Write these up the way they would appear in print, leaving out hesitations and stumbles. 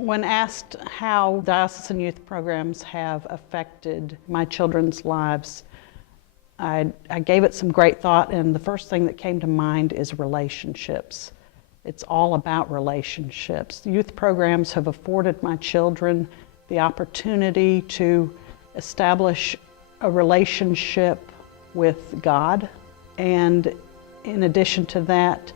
When asked how diocesan youth programs have affected my children's lives, I gave it some great thought, and the first thing that came to mind is relationships. It's all about relationships. Youth programs have afforded my children the opportunity to establish a relationship with God, and in addition to that,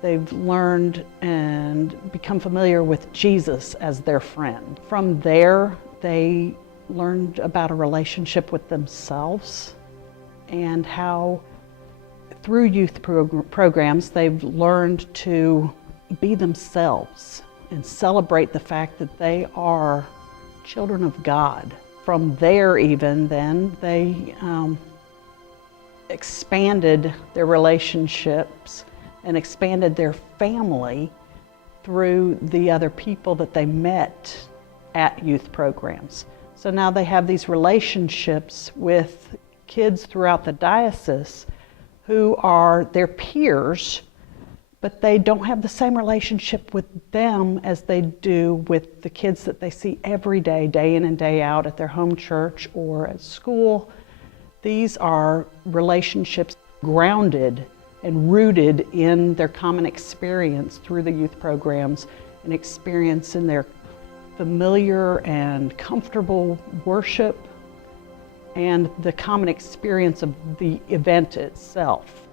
they've learned and become familiar with Jesus as their friend. From there, they learned about a relationship with themselves and how through youth programs they've learned to be themselves and celebrate the fact that they are children of God. From there even then, they expanded their relationships and expanded their family through the other people that they met at youth programs. So now they have these relationships with kids throughout the diocese who are their peers, but they don't have the same relationship with them as they do with the kids that they see every day, day in and day out at their home church or at school. These are relationships grounded and rooted in their common experience through the youth programs, and experience in their familiar and comfortable worship and the common experience of the event itself.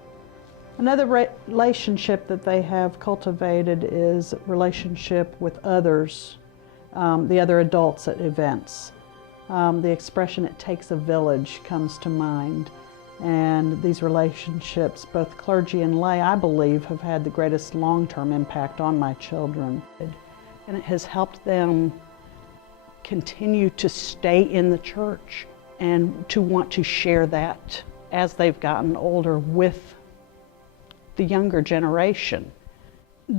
Another relationship that they have cultivated is relationship with others, the other adults at events. The expression, "it takes a village," comes to mind. And these relationships, both clergy and lay, I believe, have had the greatest long-term impact on my children. And it has helped them continue to stay in the church and to want to share that as they've gotten older with the younger generation.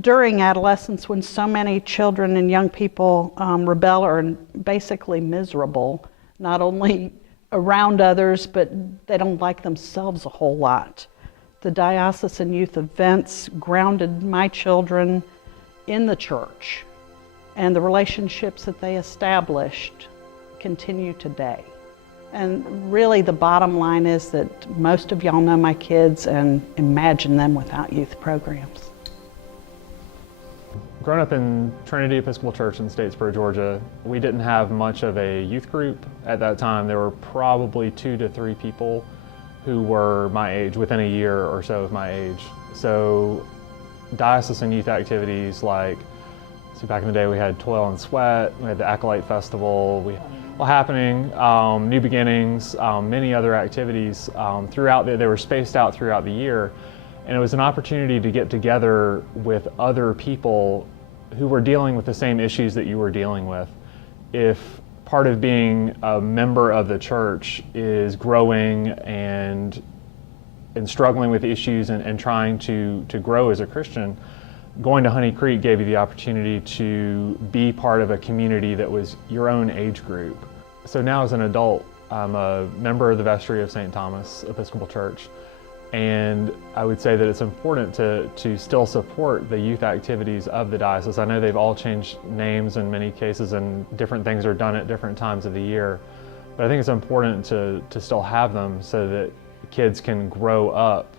During adolescence, when so many children and young people rebel or are basically miserable, not only around others, but they don't like themselves a whole lot. The diocesan youth events grounded my children in the church, and the relationships that they established continue today. And really the bottom line is that most of y'all know my kids and imagine them without youth programs. Growing up in Trinity Episcopal Church in Statesboro, Georgia, we didn't have much of a youth group at that time. There were probably 2 to 3 people who were my age, within a year or so of my age. So diocesan youth activities like, back in the day we had Toil and Sweat, we had the Acolyte Festival, happening, New Beginnings, many other activities throughout, they were spaced out throughout the year. And it was an opportunity to get together with other people who were dealing with the same issues that you were dealing with. If part of being a member of the church is growing and struggling with issues and trying to grow as a Christian, going to Honey Creek gave you the opportunity to be part of a community that was your own age group. So now as an adult, I'm a member of the vestry of St. Thomas Episcopal Church. And I would say that it's important to still support the youth activities of the diocese. I know they've all changed names in many cases and different things are done at different times of the year. But I think it's important to still have them so that kids can grow up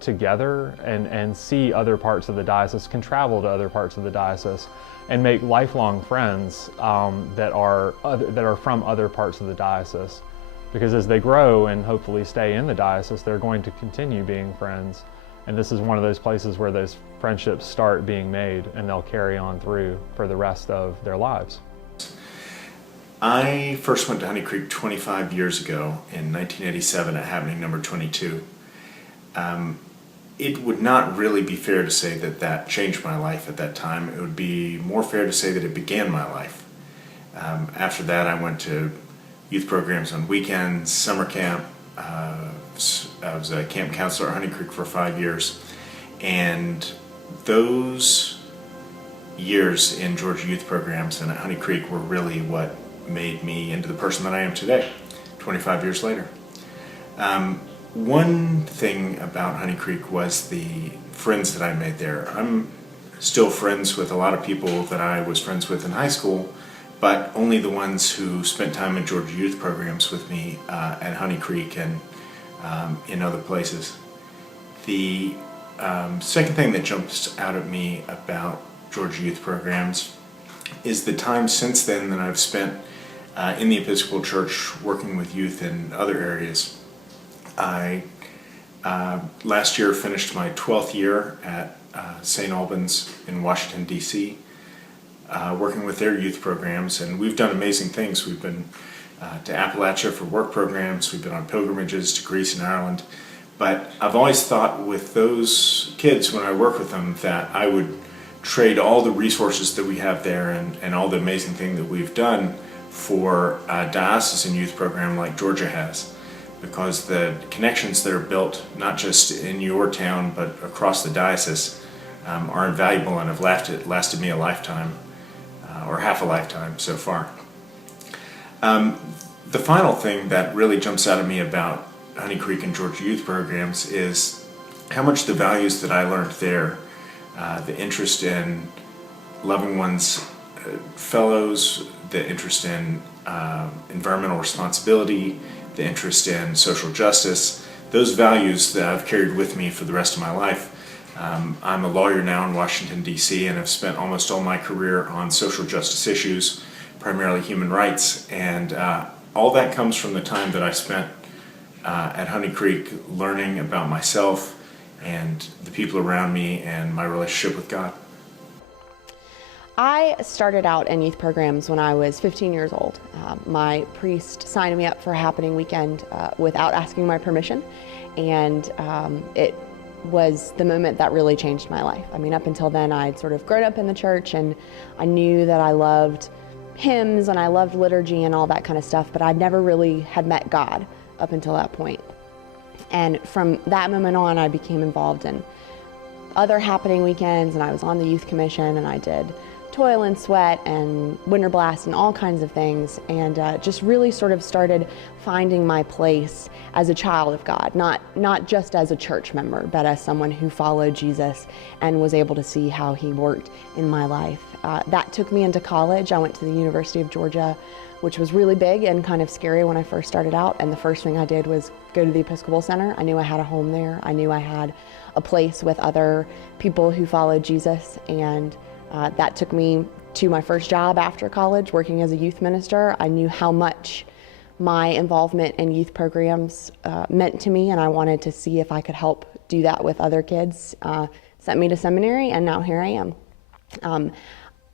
together and see other parts of the diocese, can travel to other parts of the diocese and make lifelong friends that are from other parts of the diocese. Because as they grow and hopefully stay in the diocese, they're going to continue being friends. And this is one of those places where those friendships start being made and they'll carry on through for the rest of their lives. I first went to Honey Creek 25 years ago in 1987 at happening number 22. It would not really be fair to say that that changed my life at that time. It would be more fair to say that it began my life. After that, I went to youth programs on weekends, summer camp. I was a camp counselor at Honey Creek for 5 years. And those years in Georgia youth programs and at Honey Creek were really what made me into the person that I am today, 25 years later. One thing about Honey Creek was the friends that I made there. I'm still friends with a lot of people that I was friends with in high school, but only the ones who spent time in Georgia youth programs with me at Honey Creek and in other places. The second thing that jumps out at me about Georgia youth programs is the time since then that I've spent in the Episcopal Church working with youth in other areas. I last year finished my 12th year at St. Albans in Washington, D.C., working with their youth programs, and we've done amazing things. We've been to Appalachia for work programs, we've been on pilgrimages to Greece and Ireland, but I've always thought with those kids when I work with them that I would trade all the resources that we have there and all the amazing thing that we've done for a diocesan youth program like Georgia has, because the connections that are built not just in your town but across the diocese are invaluable and have lasted me a lifetime or half a lifetime so far. The final thing that really jumps out at me about Honey Creek and Georgia youth programs is how much the values that I learned there, the interest in loving one's fellows, the interest in environmental responsibility, the interest in social justice, those values that I've carried with me for the rest of my life. I'm a lawyer now in Washington, D.C., and I've spent almost all my career on social justice issues, primarily human rights, and all that comes from the time that I spent at Honey Creek learning about myself and the people around me and my relationship with God. I started out in youth programs when I was 15 years old. My priest signed me up for a happening weekend without asking my permission, and it was the moment that really changed my life. I mean, up until then, I'd sort of grown up in the church, and I knew that I loved hymns and I loved liturgy and all that kind of stuff, but I never really had met God up until that point. And from that moment on, I became involved in other happening weekends, and I was on the youth commission, and I did toil and sweat and winter blast and all kinds of things, and just really sort of started finding my place as a child of God, not just as a church member, but as someone who followed Jesus and was able to see how he worked in my life. That took me into college. I went to the University of Georgia, which was really big and kind of scary when I first started out, and the first thing I did was go to the Episcopal Center. I knew I had a home there. I knew I had a place with other people who followed Jesus, and that took me to my first job after college, working as a youth minister. I knew how much my involvement in youth programs meant to me, and I wanted to see if I could help do that with other kids. Sent me to seminary, and now here I am.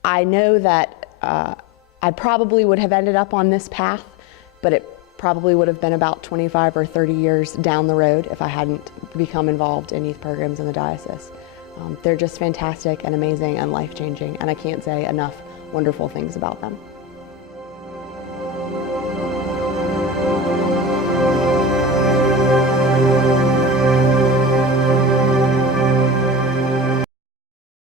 I know that I probably would have ended up on this path, but it probably would have been about 25 or 30 years down the road if I hadn't become involved in youth programs in the diocese. They're just fantastic and amazing and life-changing, and I can't say enough wonderful things about them.